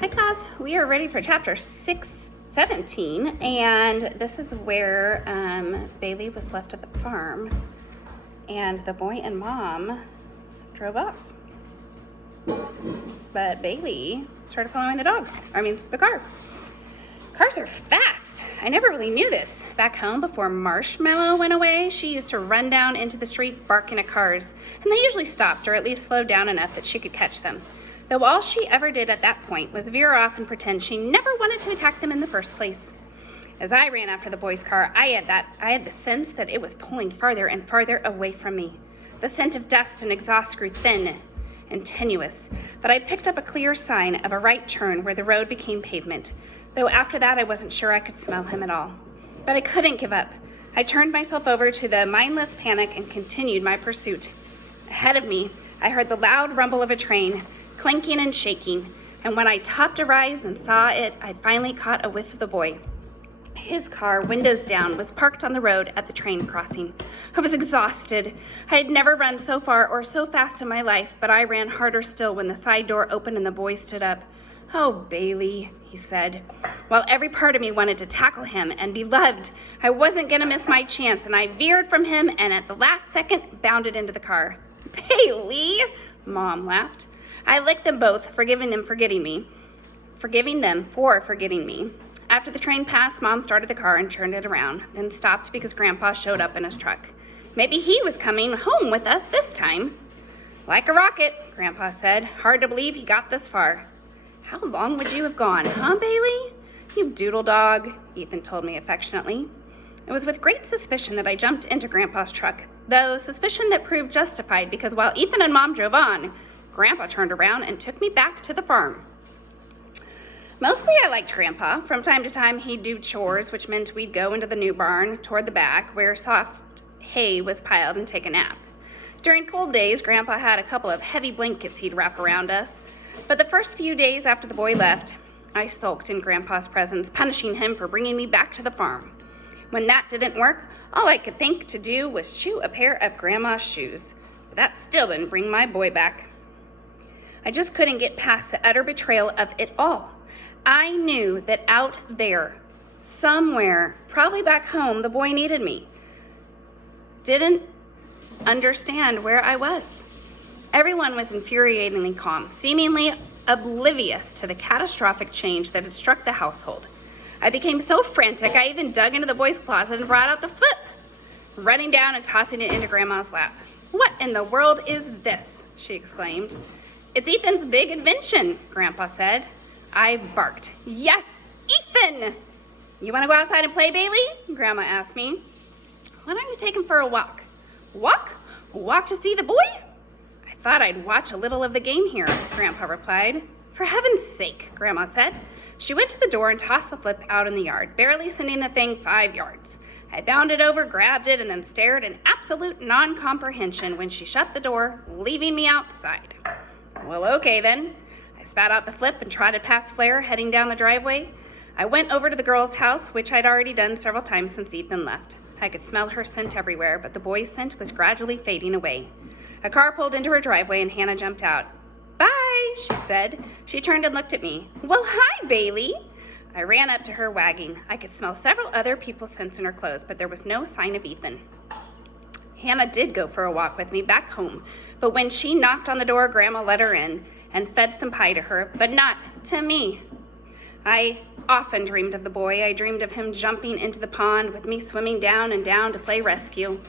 Hi class, we are ready for chapter 17, and this is where Bailey was left at the farm and the boy and mom drove off. But Bailey started following the car. Cars are fast. I never really knew this. Back home, before Marshmallow went away, she used to run down into the street barking at cars, and they usually stopped or at least slowed down enough that she could catch them. Though all she ever did at that point was veer off and pretend she never wanted to attack them in the first place. As I ran after the boy's car, I had the sense that it was pulling farther and farther away from me. The scent of dust and exhaust grew thin and tenuous, but I picked up a clear sign of a right turn where the road became pavement, though after that I wasn't sure I could smell him at all. But I couldn't give up. I turned myself over to the mindless panic and continued my pursuit. Ahead of me, I heard the loud rumble of a train, clanking and shaking, and when I topped a rise and saw it, I finally caught a whiff of the boy. His car, windows down, was parked on the road at the train crossing. I was exhausted. I had never run so far or so fast in my life, but I ran harder still when the side door opened and the boy stood up. "Oh, Bailey," he said. While every part of me wanted to tackle him and be loved, I wasn't going to miss my chance, and I veered from him and at the last second bounded into the car. "Bailey," Mom laughed. I licked them both, forgiving them for forgetting me. After the train passed, Mom started the car and turned it around, then stopped because Grandpa showed up in his truck. Maybe he was coming home with us this time. "Like a rocket," Grandpa said. "Hard to believe he got this far." "How long would you have gone, huh, Bailey?" "You doodle dog," Ethan told me affectionately. It was with great suspicion that I jumped into Grandpa's truck, though suspicion that proved justified because while Ethan and Mom drove on, Grandpa turned around and took me back to the farm. Mostly I liked Grandpa. From time to time he'd do chores, which meant we'd go into the new barn toward the back where soft hay was piled and take a nap. During cold days, Grandpa had a couple of heavy blankets he'd wrap around us. But the first few days after the boy left, I sulked in Grandpa's presence, punishing him for bringing me back to the farm. When that didn't work, all I could think to do was chew a pair of Grandma's shoes. But that still didn't bring my boy back. I just couldn't get past the utter betrayal of it all. I knew that out there, somewhere, probably back home, the boy needed me. Didn't understand where I was. Everyone was infuriatingly calm, seemingly oblivious to the catastrophic change that had struck the household. I became so frantic, I even dug into the boy's closet and brought out the flip, running down and tossing it into Grandma's lap. "What in the world is this?" she exclaimed. "It's Ethan's big invention," Grandpa said. I barked. "Yes, Ethan!" "You want to go outside and play, Bailey?" Grandma asked me. "Why don't you take him for a walk?" "Walk? Walk to see the boy?" "I thought I'd watch a little of the game here," Grandpa replied. "For heaven's sake," Grandma said. She went to the door and tossed the flip out in the yard, barely sending the thing 5 yards. I bounded over, grabbed it, and then stared in absolute non-comprehension when she shut the door, leaving me outside. "Well, okay then." I spat out the flip and trotted past Flair, heading down the driveway. I went over to the girl's house, which I'd already done several times since Ethan left. I could smell her scent everywhere, but the boy's scent was gradually fading away. A car pulled into her driveway and Hannah jumped out. "Bye," she said. She turned and looked at me. "Well, hi, Bailey." I ran up to her, wagging. I could smell several other people's scents in her clothes, but there was no sign of Ethan. Hannah did go for a walk with me back home, but when she knocked on the door, Grandma let her in and fed some pie to her, but not to me. I often dreamed of the boy. I dreamed of him jumping into the pond with me swimming down and down to play rescue.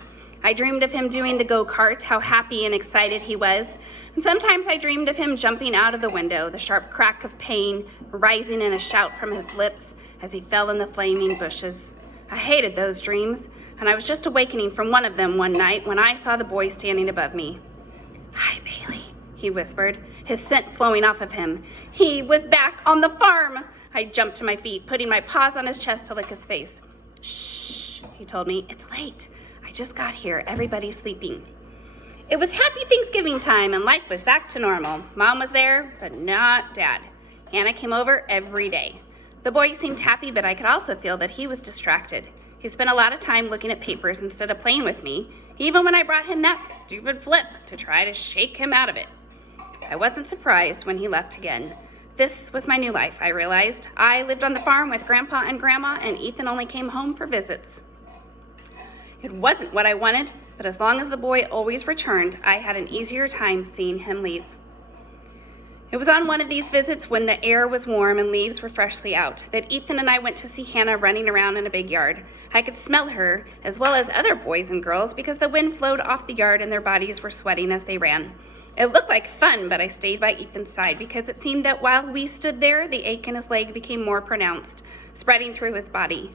I dreamed of him doing the go-kart, how happy and excited he was. And sometimes I dreamed of him jumping out of the window, the sharp crack of pain rising in a shout from his lips as he fell in the flaming bushes. I hated those dreams, and I was just awakening from one of them one night when I saw the boy standing above me. "Hi, Bailey," he whispered, his scent flowing off of him. He was back on the farm. I jumped to my feet, putting my paws on his chest to lick his face. "Shh," he told me. "It's late. I just got here. Everybody's sleeping." It was happy Thanksgiving time and life was back to normal. Mom was there, but not Dad. Hannah came over every day. The boy seemed happy, but I could also feel that he was distracted. He spent a lot of time looking at papers instead of playing with me, even when I brought him that stupid flip to try to shake him out of it. I wasn't surprised when he left again. This was my new life, I realized. I lived on the farm with Grandpa and Grandma, and Ethan only came home for visits. It wasn't what I wanted, but as long as the boy always returned, I had an easier time seeing him leave. It was on one of these visits when the air was warm and leaves were freshly out that Ethan and I went to see Hannah running around in a big yard. I could smell her, as well as other boys and girls, because the wind flowed off the yard and their bodies were sweating as they ran. It looked like fun, but I stayed by Ethan's side because it seemed that while we stood there, the ache in his leg became more pronounced, spreading through his body.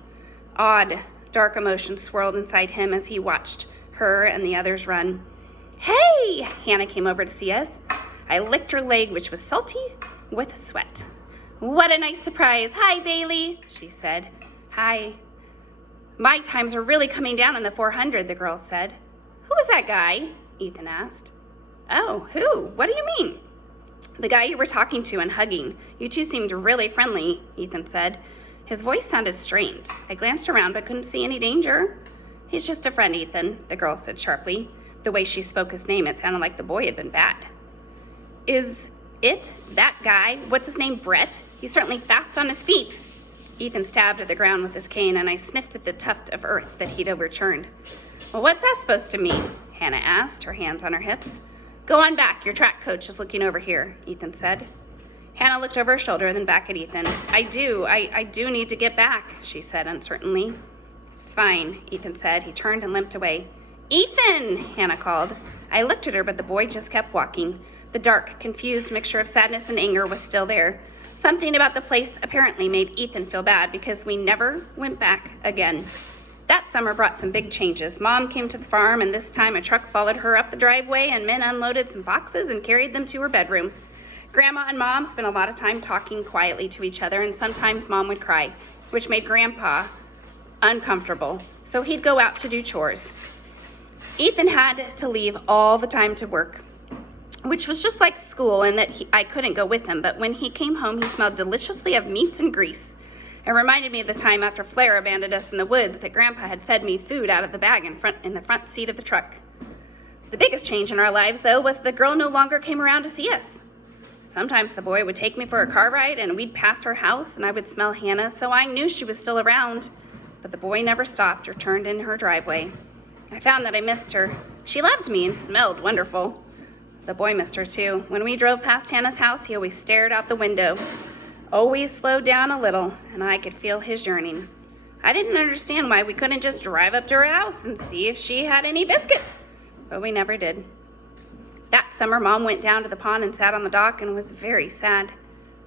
Odd, dark emotions swirled inside him as he watched her and the others run. "Hey!" Hannah came over to see us. I licked her leg, which was salty with sweat. "What a nice surprise. Hi, Bailey," she said. "Hi." "My times are really coming down in the 400, the girl said. "Who was that guy?" Ethan asked. "Oh, who? What do you mean?" "The guy you were talking to and hugging. You two seemed really friendly," Ethan said. His voice sounded strained. I glanced around but couldn't see any danger. "He's just a friend, Ethan," the girl said sharply. The way she spoke his name, it sounded like the boy had been bad. "Is it that guy? What's his name, Brett? He's certainly fast on his feet." Ethan stabbed at the ground with his cane, and I sniffed at the tuft of earth that he'd overturned. "Well, what's that supposed to mean?" Hannah asked, her hands on her hips. "Go on back. Your track coach is looking over here," Ethan said. Hannah looked over her shoulder, then back at Ethan. I do need to get back," she said uncertainly. "Fine," Ethan said. He turned and limped away. "Ethan!" Hannah called. I looked at her, but the boy just kept walking. The dark, confused mixture of sadness and anger was still there. Something about the place apparently made Ethan feel bad because we never went back again. That summer brought some big changes. Mom came to the farm, and this time a truck followed her up the driveway, and men unloaded some boxes and carried them to her bedroom. Grandma and Mom spent a lot of time talking quietly to each other, and sometimes Mom would cry, which made Grandpa uncomfortable, so he'd go out to do chores. Ethan had to leave all the time to work, which was just like school in that I couldn't go with him, but when he came home, he smelled deliciously of meats and grease. It reminded me of the time after Flair abandoned us in the woods that Grandpa had fed me food out of the bag in the front seat of the truck. The biggest change in our lives, though, was the girl no longer came around to see us. Sometimes the boy would take me for a car ride, and we'd pass her house, and I would smell Hannah, so I knew she was still around. But the boy never stopped or turned in her driveway. I found that I missed her. She loved me and smelled wonderful. The boy missed her too. When we drove past Hannah's house, he always stared out the window, always slowed down a little, and I could feel his yearning. I didn't understand why we couldn't just drive up to her house and see if she had any biscuits, but we never did. That summer, Mom went down to the pond and sat on the dock and was very sad.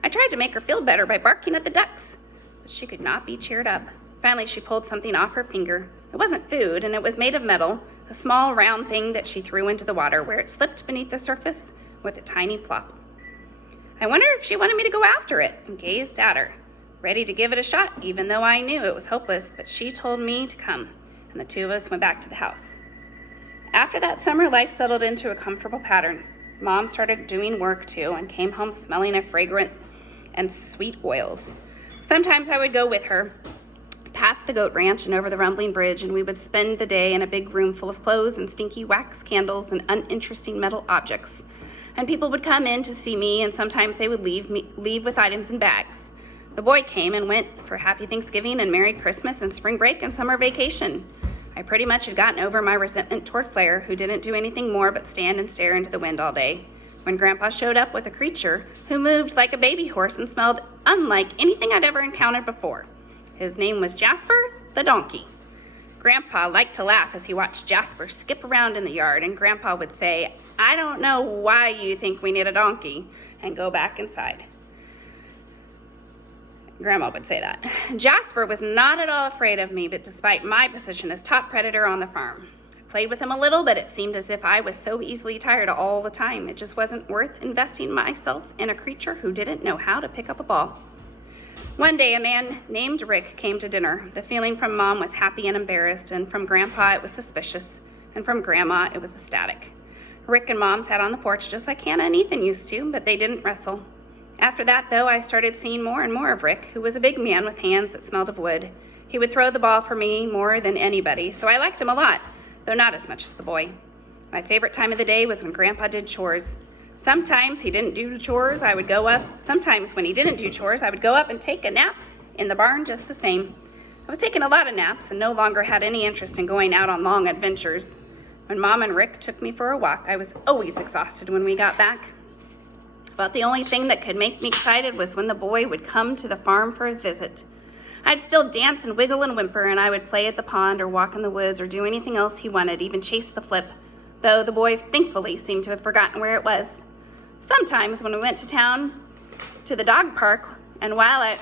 I tried to make her feel better by barking at the ducks, but she could not be cheered up. Finally, she pulled something off her finger. It wasn't food, and it was made of metal, a small round thing that she threw into the water, where it slipped beneath the surface with a tiny plop. I wondered if she wanted me to go after it, and gazed at her, ready to give it a shot, even though I knew it was hopeless, but she told me to come, and the two of us went back to the house. After that summer, life settled into a comfortable pattern. Mom started doing work too, and came home smelling of fragrant and sweet oils. Sometimes I would go with her, past the goat ranch and over the rumbling bridge, and we would spend the day in a big room full of clothes and stinky wax candles and uninteresting metal objects. And people would come in to see me, and sometimes they would leave with items in bags. The boy came and went for Happy Thanksgiving and Merry Christmas and spring break and summer vacation. I pretty much had gotten over my resentment toward Flair, who didn't do anything more but stand and stare into the wind all day, when Grandpa showed up with a creature who moved like a baby horse and smelled unlike anything I'd ever encountered before. His name was Jasper the donkey. Grandpa liked to laugh as he watched Jasper skip around in the yard, and Grandpa would say, "I don't know why you think we need a donkey," and go back inside. Grandma would say that. Jasper was not at all afraid of me, but despite my position as top predator on the farm. I played with him a little, but it seemed as if I was so easily tired all the time. It just wasn't worth investing myself in a creature who didn't know how to pick up a ball. One day, a man named Rick came to dinner. The feeling from Mom was happy and embarrassed, and from Grandpa it was suspicious, and from Grandma it was ecstatic. Rick and Mom sat on the porch just like Hannah and Ethan used to, but they didn't wrestle. After that, though, I started seeing more and more of Rick, who was a big man with hands that smelled of wood. He would throw the ball for me more than anybody, so I liked him a lot, though not as much as the boy. My favorite time of the day was when Grandpa did chores. Sometimes he didn't do chores, I would go up. Sometimes when he didn't do chores, I would go up and take a nap in the barn just the same. I was taking a lot of naps and no longer had any interest in going out on long adventures. When Mom and Rick took me for a walk, I was always exhausted when we got back. But the only thing that could make me excited was when the boy would come to the farm for a visit. I'd still dance and wiggle and whimper, and I would play at the pond or walk in the woods or do anything else he wanted, even chase the flip, though the boy thankfully seemed to have forgotten where it was. Sometimes when we went to town to the dog park, and while I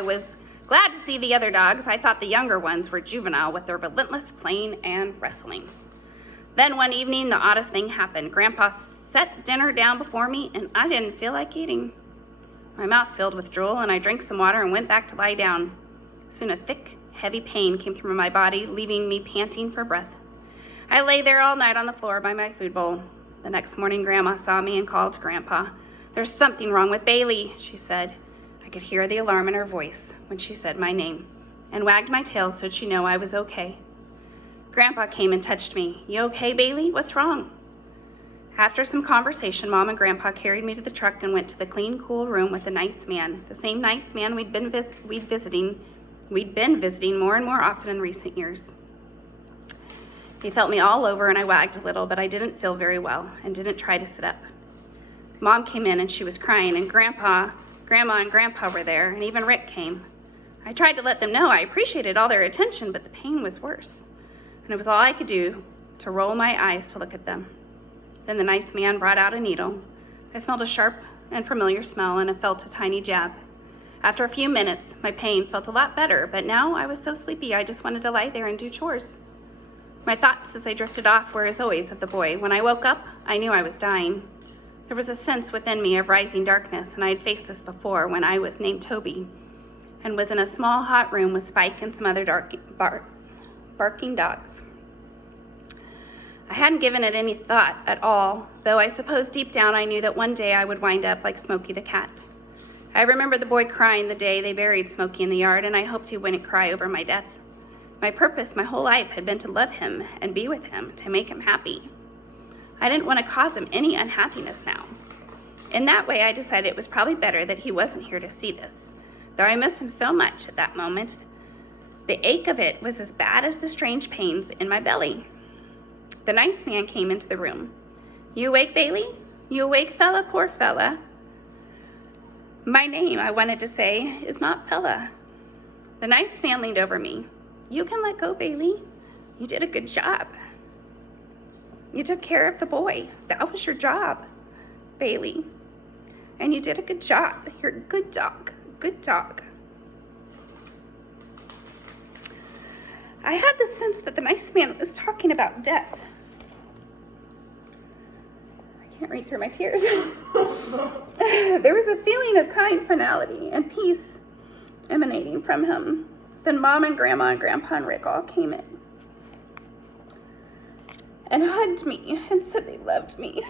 was glad to see the other dogs, I thought the younger ones were juvenile with their relentless playing and wrestling. Then one evening, the oddest thing happened. Grandpa set dinner down before me, and I didn't feel like eating. My mouth filled with drool, and I drank some water and went back to lie down. Soon a thick, heavy pain came through my body, leaving me panting for breath. I lay there all night on the floor by my food bowl. The next morning, Grandma saw me and called to Grandpa. "There's something wrong with Bailey," she said. I could hear the alarm in her voice when she said my name, and wagged my tail so she'd know I was okay. Grandpa came and touched me. "You okay, Bailey? What's wrong?" After some conversation, Mom and Grandpa carried me to the truck and went to the clean, cool room with the nice man, the same nice man we'd been visiting more and more often in recent years. He felt me all over and I wagged a little, but I didn't feel very well and didn't try to sit up. Mom came in and she was crying, and Grandma and Grandpa were there, and even Rick came. I tried to let them know I appreciated all their attention, but the pain was worse, and it was all I could do to roll my eyes to look at them. Then the nice man brought out a needle. I smelled a sharp and familiar smell, and I felt a tiny jab. After a few minutes, my pain felt a lot better, but now I was so sleepy I just wanted to lie there and do chores. My thoughts as I drifted off were as always of the boy. When I woke up, I knew I was dying. There was a sense within me of rising darkness, and I had faced this before when I was named Toby and was in a small hot room with Spike and some other barking dogs. I hadn't given it any thought at all, though I suppose deep down I knew that one day I would wind up like Smokey the cat. I remember the boy crying the day they buried Smokey in the yard, and I hoped he wouldn't cry over my death. My purpose my whole life had been to love him and be with him, to make him happy. I didn't want to cause him any unhappiness now. In that way, I decided it was probably better that he wasn't here to see this. Though I missed him so much at that moment, the ache of it was as bad as the strange pains in my belly. The nice man came into the room. "You awake, Bailey? You awake, fella? Poor fella." My name, I wanted to say, is not Fella. The nice man leaned over me. "You can let go, Bailey. You did a good job. You took care of the boy. That was your job, Bailey. And you did a good job. You're a good dog. Good dog." I had the sense that the nice man was talking about death. I can't read through my tears. There was a feeling of kind finality and peace emanating from him. Then Mom and Grandma and Grandpa and Rick all came in and hugged me and said they loved me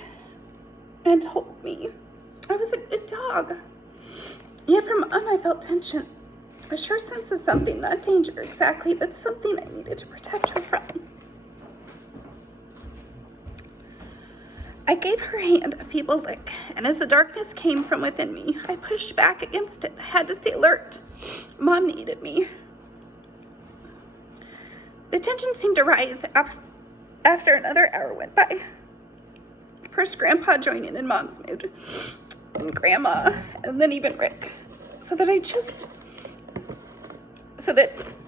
and told me I was a good dog. Yet from I felt tension, a sure sense of something, not danger exactly, but something I needed to protect her from. I gave her hand a feeble lick, and as the darkness came from within me, I pushed back against it. I had to stay alert. Mom needed me. The tension seemed to rise after another hour went by. First, Grandpa joined in Mom's mood, and Grandma, and then even Rick, so that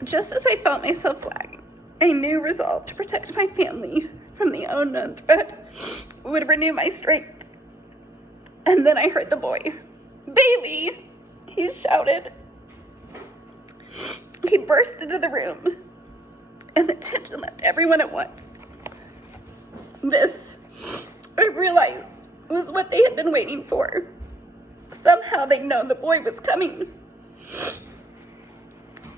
just as I felt myself lagging, a new resolve to protect my family from the unknown threat would renew my strength. And then I heard the boy. "Bailey!" he shouted. He burst into the room, and the tension left everyone at once. This, I realized, was what they had been waiting for. Somehow they'd known the boy was coming.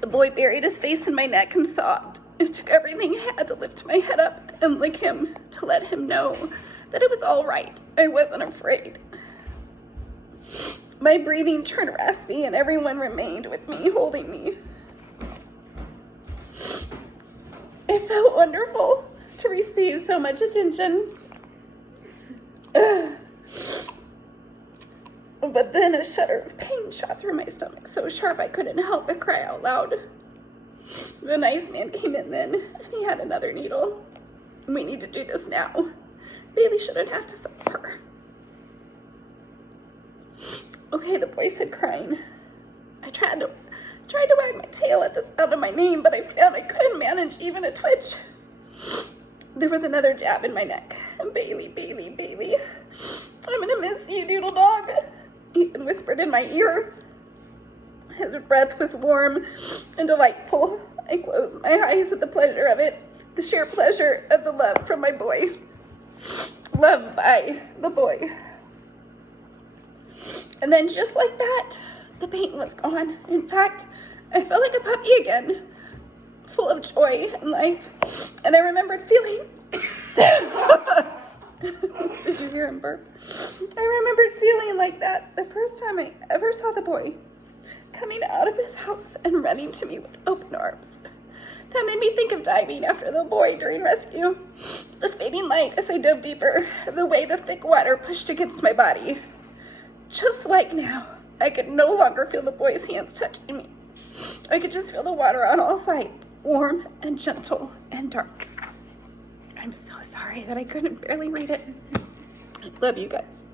The boy buried his face in my neck and sobbed. It took everything he had to lift my head up and lick him, to let him know that it was all right. I wasn't afraid. My breathing turned raspy, and everyone remained with me, holding me. It felt wonderful to receive so much attention But then a shudder of pain shot through my stomach, so sharp I couldn't help but cry out loud. The nice man came in then, and he had another needle. We need to do this now. Bailey shouldn't have to suffer. Okay, the boy said, crying. I tried to wag my tail at the sound of my name, but I found I couldn't manage even a twitch. There was another jab in my neck. Bailey, Bailey, Bailey. I'm gonna miss you, Doodle Dog. Ethan whispered in my ear. His breath was warm and delightful. I closed my eyes at the pleasure of it, the sheer pleasure of the love from my boy. Love by the boy. And then just like that, the pain was gone. In fact, I felt like a puppy again, full of joy and life. And I remembered feeling... Did you hear him burp? I remembered feeling like that the first time I ever saw the boy, coming out of his house and running to me with open arms. That made me think of diving after the boy during rescue. The fading light as I dove deeper, the way the thick water pushed against my body. Just like now, I could no longer feel the boy's hands touching me. I could just feel the water on all sides, warm and gentle and dark. I'm so sorry that I couldn't barely read it. Love you guys.